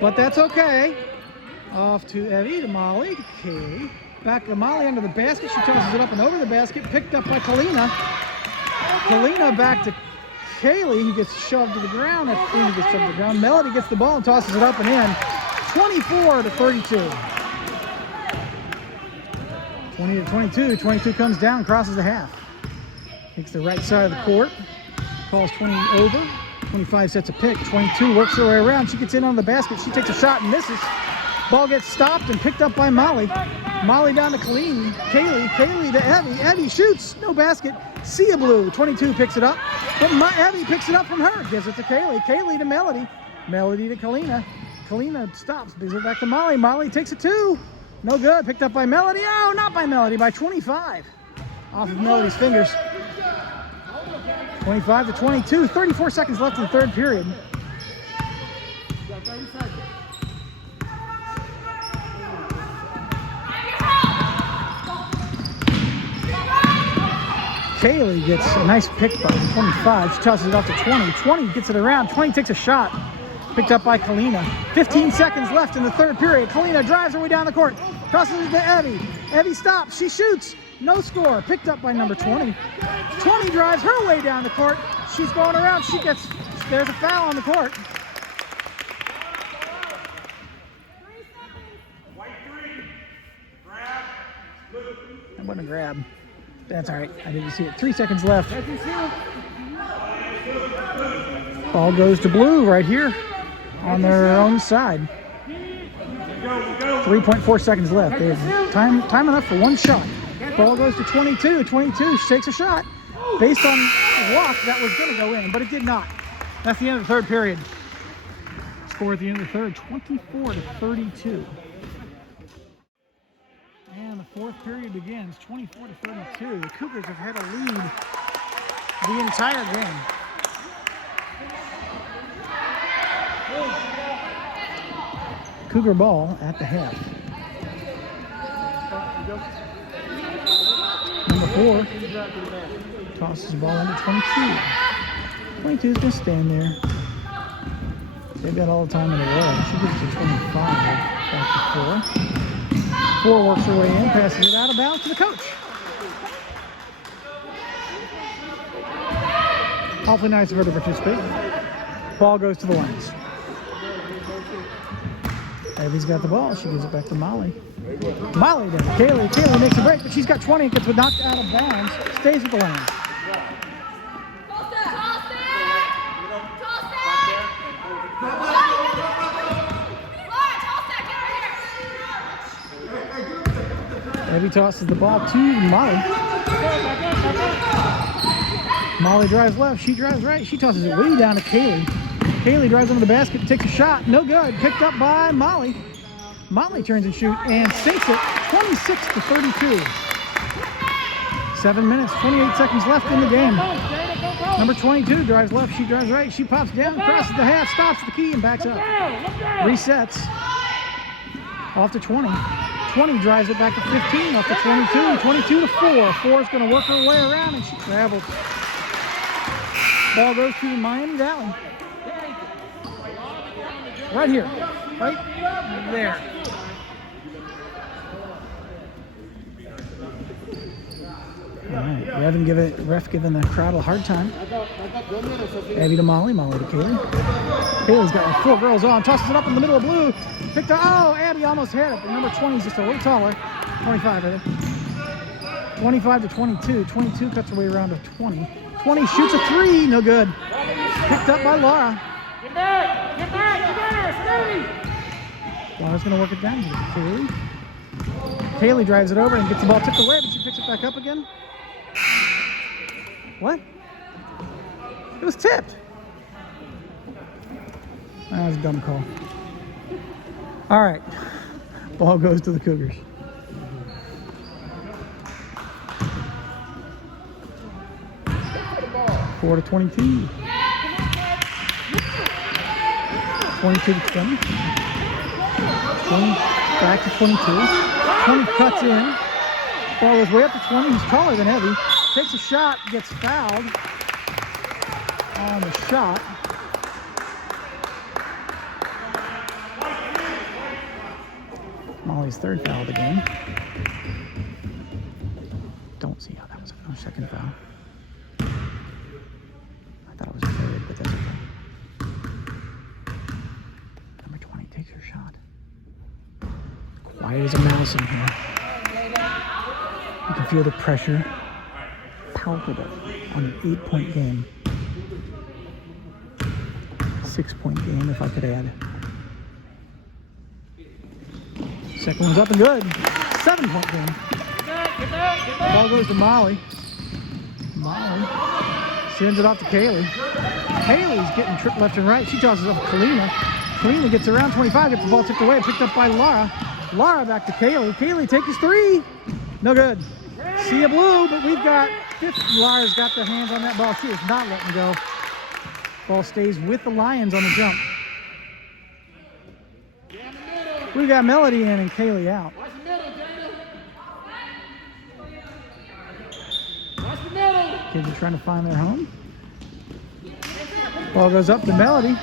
but that's okay. Off to Evie, to Molly, to Kaylee. Back to Molly under the basket. She tosses it up and over the basket. Picked up by Kalina. Kalina back to Kaylee, who gets shoved to the ground. That's Kalina gets shoved to the ground. Melody gets the ball and tosses it up and in. 24-32. 20-22. 22 comes down, crosses the half. Takes the right side of the court. Calls 20 over. 25 sets a pick. 22 works her way around. She gets in on the basket. She takes a shot and misses. Ball gets stopped and picked up by Molly. Molly down to Kaylee. Kaylee to Evie. Evie shoots. No basket. Sia Blue. 22 picks it up. But Evie picks it up from her. Gives it to Kaylee. Kaylee to Melody. Melody to Kalina. Kalina stops. Gives it back to Molly. Molly takes a two. No good. Picked up by Melody. Oh, not by Melody. By 25. Off of Melody's fingers. 25-22. 34 seconds left in the third period. Kaylee gets a nice pick by 25. She tosses it off to 20. 20 gets it around. 20 takes a shot. Picked up by Kalina. 15 seconds left in the third period. Kalina drives her way down the court. Tosses it to Evie. Evie stops. She shoots. No score. Picked up by number 20. 20 drives her way down the court. She's going around. There's a foul on the court. That wasn't a grab. That's all right. I didn't see it. 3 seconds left. Ball goes to Blue right here on their own side. 3.4 seconds left. They have time enough for one shot. Ball goes to 22. 22. She takes a shot based on a walk that was going to go in, but it did not. That's the end of the third period. Score at the end of the third, 24-32. And the fourth period begins, 24-32. The Cougars have had a lead the entire game. Cougar ball at the half. Number 4 tosses the ball into 22. 22 is going to stand there. They've got all the time in the world. She gives it to 25. Back to 4. 4 works her way in, passes it out of bounds to the coach. Awfully nice of her to participate. Ball goes to the lines. Evie's got the ball. She gives it back to Molly. Molly down. Kaylee makes a break, but she's got 20 and gets knocked out of bounds. Stays with the lines. Evie tosses the ball to Molly. Molly drives left. She drives right. She tosses it way down to Kaylee. Kaylee drives under the basket and takes a shot. No good. Picked up by Molly. Molly turns and shoots and sinks it. 26-32. 7 minutes, 28 seconds left in the game. Number 22 drives left. She drives right. She pops down, crosses the half, stops at the key, and backs up. Resets. Off to 20. 20 drives it back to 15. Off to 22. 22 to 4. 4 is going to work her way around, and she travels. Ball goes to Miami Valley. Right here. Right there. All right. Ref giving the crowd a hard time. Evie to Molly. Molly to Kaylee. Kaylee's got like 4 girls on. Tosses it up in the middle of Blue. Picked up. Oh, Abby almost had it. But number 20 is just a little taller. 25, I think. 25-22. 22 cuts her way around to 20. 20 shoots a 3. No good. Picked up by Laura. Get back! Get her! Steady! Laura's going to work it down here. Kaylee drives it over and gets the ball tipped away, but she picks it back up again. What? It was tipped. That was a dumb call. All right. Ball goes to the Cougars. Four to 22. 22 to 20. 20 back to 22. 20 cuts in. Ball goes way up to 20. He's taller than Evie. Takes a shot, gets fouled on the shot. Molly's third foul of the game. Don't see how that was a second foul. Quiet as a mouse in here. You can feel the pressure palpable on an 8-point game. 6-point game, if I could add. Second one's up and good. 7-point game. Ball goes to Molly. Molly sends it off to Kaylee. Kaylee's getting tripped left and right. She tosses up to Kalina. Kalina gets around 25, gets the ball tipped away, picked up by Lara. Lara back to Kaylee. Kaylee takes his three. No good. See ya blue, but we've got Lara's got their hands on that ball. She is not letting go. Ball stays with the Lions on the jump. We've got Melody in and Kaylee out. Kids are trying to find their home. Ball goes up to Melody.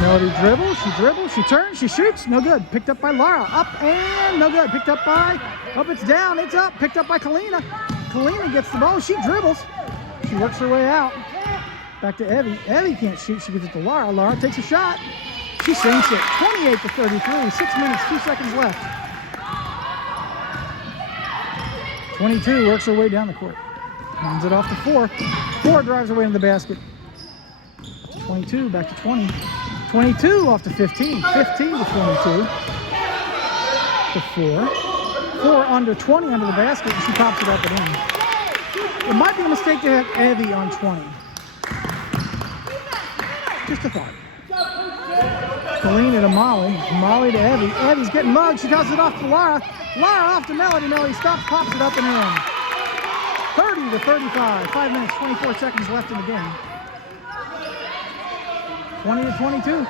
Melody dribbles, she turns, she shoots, no good. Picked up by Lara, up and no good. Picked up by, it's down, it's up. Picked up by Kalina. Kalina gets the ball, she dribbles. She works her way out. Back to Evie. Evie can't shoot, she gives it to Lara. Lara takes a shot. She sinks it, 28-33, 6 minutes, 2 seconds left. 22 works her way down the court. Hands it off to 4. 4 drives her way into the basket. 22, back to 20. 22 off to 15. 15 to 22. To 4. 4 under 20 under the basket, and she pops it up and in. It might be a mistake to have Evie on 20. Just a thought. Kalina to Molly. Molly to Evie. Evie's getting mugged. She tosses it off to Lara. Lara off to Melody. Melody stops, pops it up and in. 30-35. 5 minutes, 24 seconds left in the game. 20-22.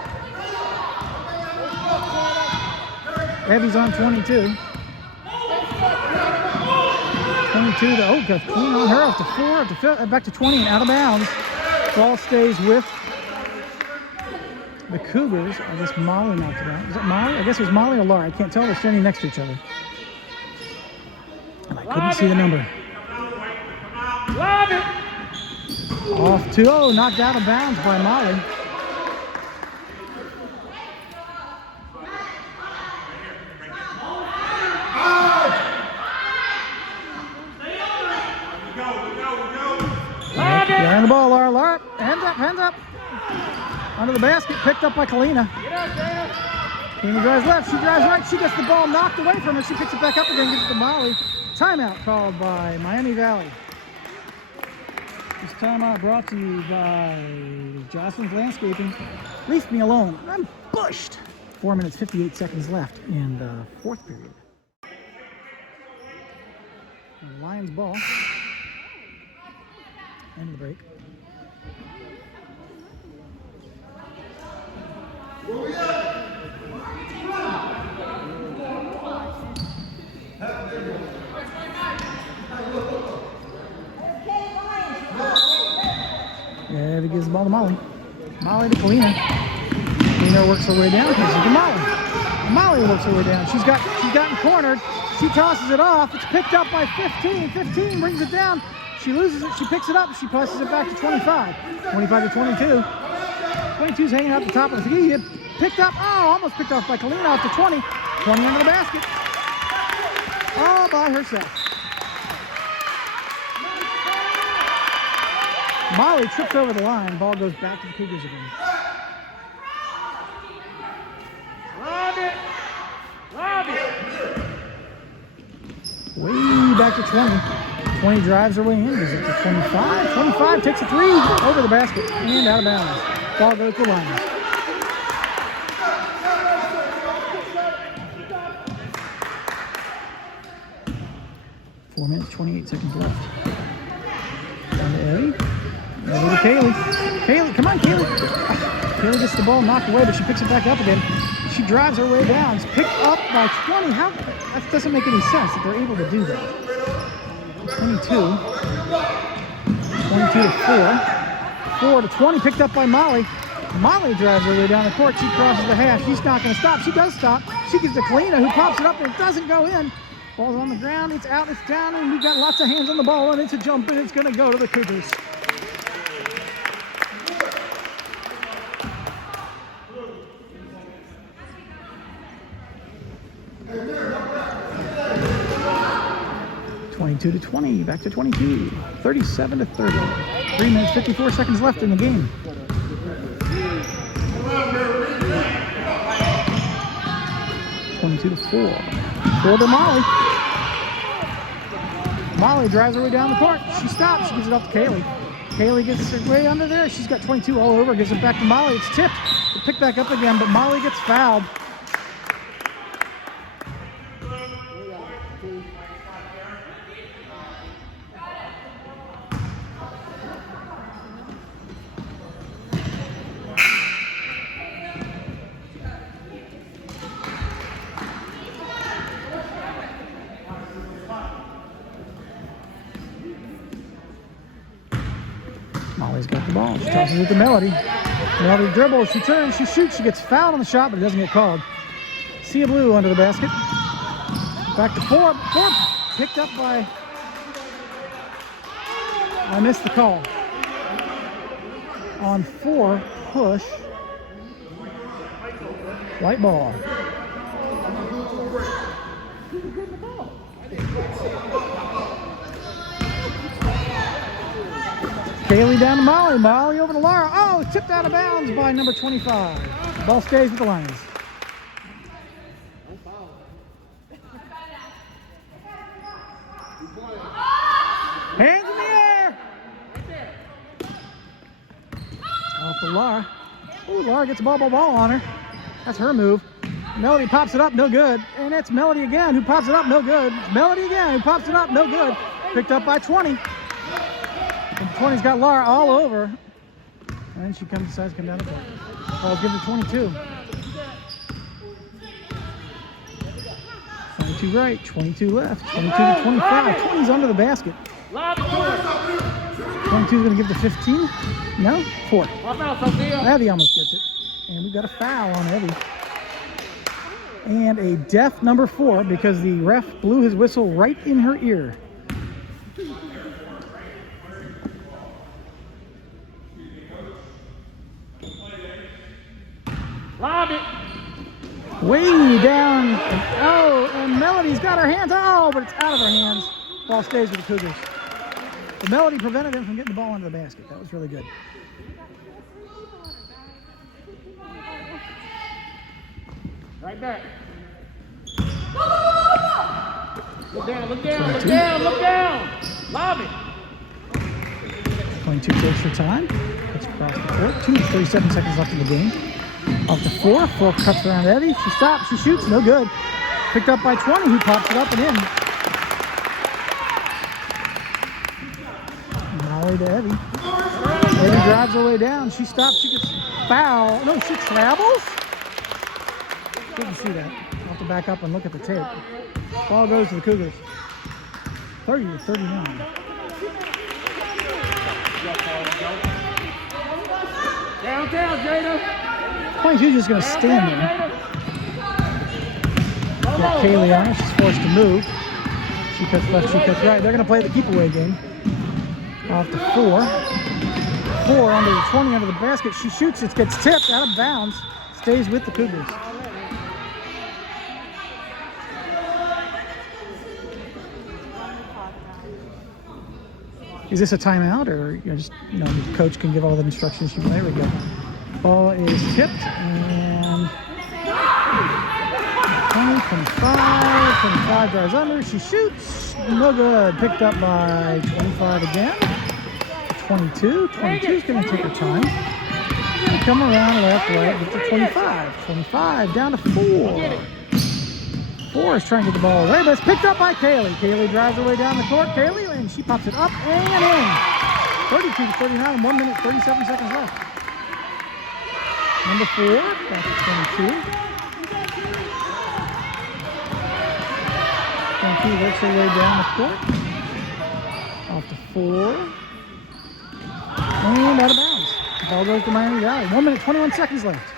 Evie's on 22. 22 to, got clean on her, up to 4, up to back to 20 and out of bounds. Ball stays with the Cougars. I guess Molly knocked it out. Is that Molly? I guess it was Molly or Laura. I can't tell. They're standing next to each other. And I couldn't see the number. Off 2-0, knocked out of bounds by Molly. Behind the ball, Lara. Hands up. Under the basket, picked up by Kalina. Kalina drives left, she drives right. She gets the ball knocked away from her. She picks it back up again, gives it to Molly. Timeout called by Miami Valley. This timeout brought to you by Jocelyn's Landscaping. Leave me alone. I'm bushed. 4 minutes, 58 seconds left in the fourth period. The Lions ball. End of the break. Yeah, he gives the ball to Molly. Molly to Kalina. Kalina works her way down. Gives it to Molly. Molly works her way down. She's gotten cornered. She tosses it off. It's picked up by 15. 15 brings it down. She loses it. She picks it up. She passes it back to 25. 25 to 22. 22's hanging out the top of the three. Picked up. Oh, almost picked off by Kalina off to 20. 20 under the basket. All by herself. Molly trips over the line. Ball goes back to the Cougars again. Lob it. Way back to 20. 20 drives her way in. Is it to 25? 25 takes a three over the basket and out of bounds. Ball goes to the Lions. Four minutes, 28 seconds left. Down to Ellie. Over to Kaylee. Kaylee, come on, Kaylee. Kaylee gets the ball knocked away, but she picks it back up again. She drives her way down. It's picked up by 20. How? That doesn't make any sense that they're able to do that. 22. 22 to 4. 4 to 20, picked up by Molly. Molly drives her way down the court. She crosses the half. She's not going to stop. She does stop. She gives to Kalina, who pops it up and it doesn't go in. Ball's on the ground. It's out. It's down. And we've got lots of hands on the ball. And it's a jump. And it's going to go to the Cougars. 22-20, back to 22. 37-30. 3 minutes, 54 seconds left in the game. To 4. 4 to Molly. Molly drives her way down the court. She stops. She gives it up to Kaylee. Kaylee gets it way under there. She's got 22 all over. Gives it back to Molly. It's tipped. They pick back up again, but Molly gets fouled. Molly's got the ball. She tosses it to Melody. Melody dribbles. She turns. She shoots. She gets fouled on the shot, but it doesn't get called. Sea Blue under the basket. Back to 4. 4 picked up by... I missed the call. On 4, push. White ball. Kaylee down to Molly. Molly over to Laura. Oh, tipped out of bounds by number 25. Ball stays with the Lions. Hands in the air. Off to Laura. Ooh, Laura gets a ball on her. That's her move. Melody pops it up, no good. And it's Melody again who pops it up, no good. Melody again who pops it up, no good. Picked up by 20. And 20's got Laura all over. And she decides to come down the court. Ball's given to 22. 22 right, 22 left. 22-25. 20's under the basket. 22's going to give to 15. No? 4. Evie almost gets it. And we've got a foul on Evie. And a def number 4 because the ref blew his whistle right in her ear. Lob it. Way down. Oh, and Melody's got her hands. Oh, but it's out of her hands. Ball stays with the Cougars. The Melody prevented him from getting the ball into the basket. That was really good. Right back. Look down, look down, look down, look down. Lob it. 22 takes her time. Cuts across the court. 2:37 seconds left in the game. Up to 4. 4 cuts around Evie. She stops. She shoots. No good. Picked up by 20. Who pops it up and in. Molly to Evie. Evie drives her way down. She stops. She gets fouled. No, she travels. Didn't see that. I'll have to back up and look at the tape. Ball goes to the Cougars. 30-39. Downtown, Jada. 22's just going to stand there. Got Kaylee on her. She's forced to move. She cuts left, she cuts right. They're going to play the keep-away game. Off to 4. 4 under the 20 under the basket. She shoots. It gets tipped out of bounds. Stays with the Cougars. Is this a timeout, or just the coach can give all the instructions? There we go. Ball is tipped, and 20, 25, 25 drives under. She shoots, no good. Picked up by 25 again. 22. 22's going to take her time. Come around left, right, get to 25. 25 down to 4. 4 is trying to get the ball away, but it's picked up by Kaylee. Kaylee drives her way down the court. Kaylee, and she pops it up and in. 32-39, 1 minute, 37 seconds left. Number 4, back to 22. 22 works her way down the court. Off to 4. And out of bounds. The ball goes to Miami Valley. 1 minute, 21 seconds left.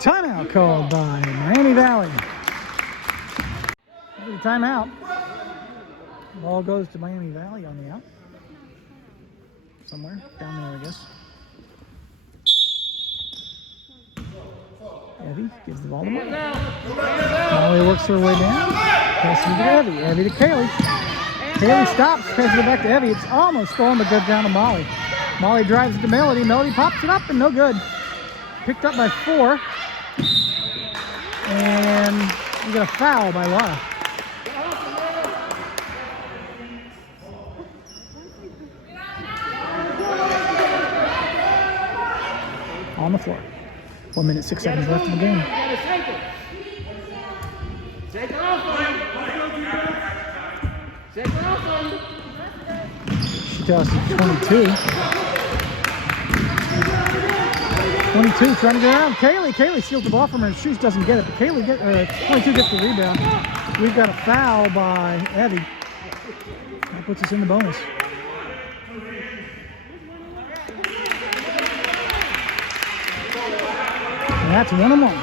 Timeout called by Miami Valley. Timeout. Ball goes to Miami Valley on the out. Somewhere down there, I guess. Evie gives the ball to Molly. Molly works her way down. Passes it to Evie. Evie to Kaylee. Kaylee stops, passes it back to Evie. It's almost stolen, but goes down to Molly. Molly drives it to Melody. Melody pops it up and no good. Picked up by 4. And we got a foul by Laura. On the floor. 1 minute, 6 seconds left in the game. Take her off on him. Take her off on him. She tells us 22. 22 trying to get around. Kaylee steals the ball from her and shoots, doesn't get it. But 22 gets the rebound. We've got a foul by Evie. That puts us in the bonus. And that's 1-on-1.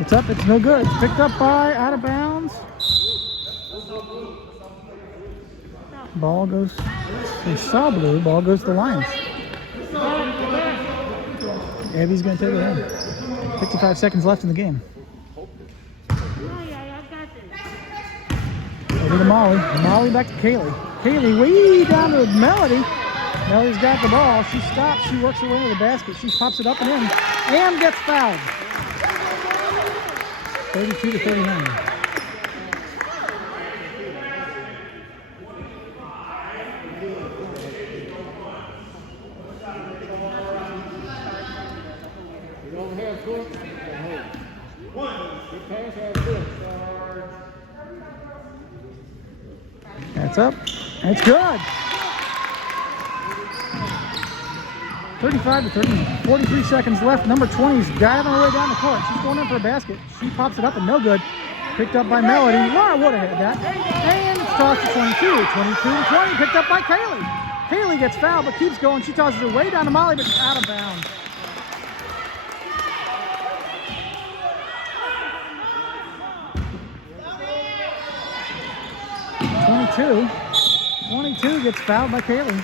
It's up, it's no good. It's picked up by out of bounds. Ball goes to Saw Blue, ball goes to the Lions. Evie's going to take it in. 55 seconds left in the game. Over to Molly. Molly back to Kaylee. Kaylee way down to Melody. Melody's got the ball. She stops. She works her way to the basket. She pops it up and in. And gets fouled. 32 to 39. That's up. That's good. 35 to 30. 43 seconds left. Number 20 is diving her way down the court. She's going in for a basket. She pops it up and no good. Picked up by Melody. Laura would have had that. And it's tossed to 22. 22 to 20. Picked up by Kaylee. Kaylee gets fouled but keeps going. She tosses it way down to Molly, but it's out of bounds. Twenty-two gets fouled by Kaylee.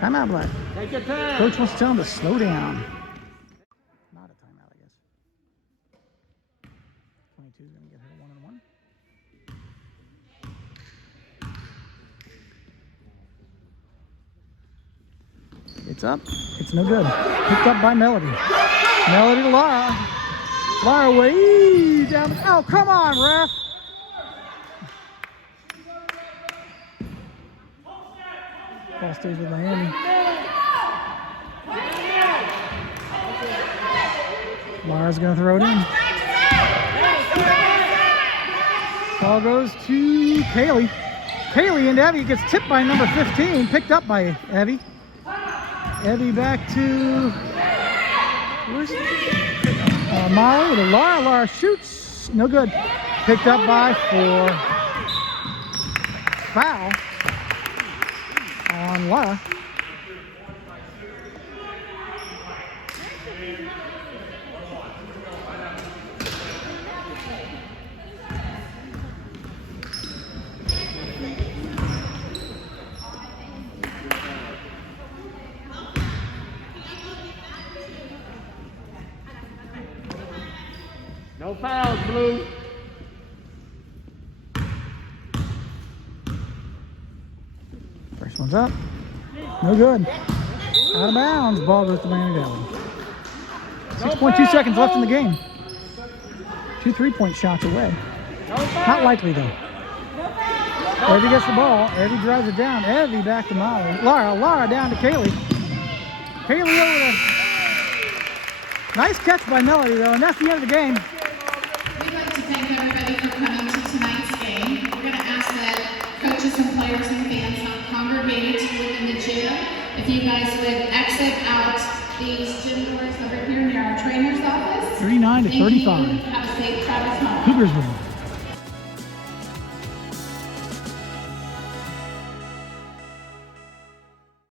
Timeout, Black. Take your time. Coach wants to tell him to slow down. Not a timeout, I guess. 22 is going to get her 1-on-1. It's up. It's no good. Picked up by Melody. Melody to Laura. Laura way down. Oh, come on, ref. Ball stays with Miami. Laura's going to throw it in. Ball goes to Kaylee. Kaylee and Evie gets tipped by number 15. Picked up by Evie. Evie back to... Where's Molly to Laura. Laura shoots. No good. Picked up by 4. Foul on Laura. No fouls, Blue. First one's up. No good. Out of bounds. Ball goes to Miami Valley. 6.2 seconds left in the game. 2 3-point shots away. Not likely, though. Evie gets the ball. Evie drives it down. Evie back to Molly. Laura down to Kaylee. Kaylee over there. Nice catch by Melody, though, and that's the end of the game. We'd like to thank everybody for coming to tonight's game. We're going to ask that coaches and players and fans not congregate within the gym. If you guys would exit out these gym doors over here near our trainer's office. 39 to 35. Have a safe travel home. Cougars win.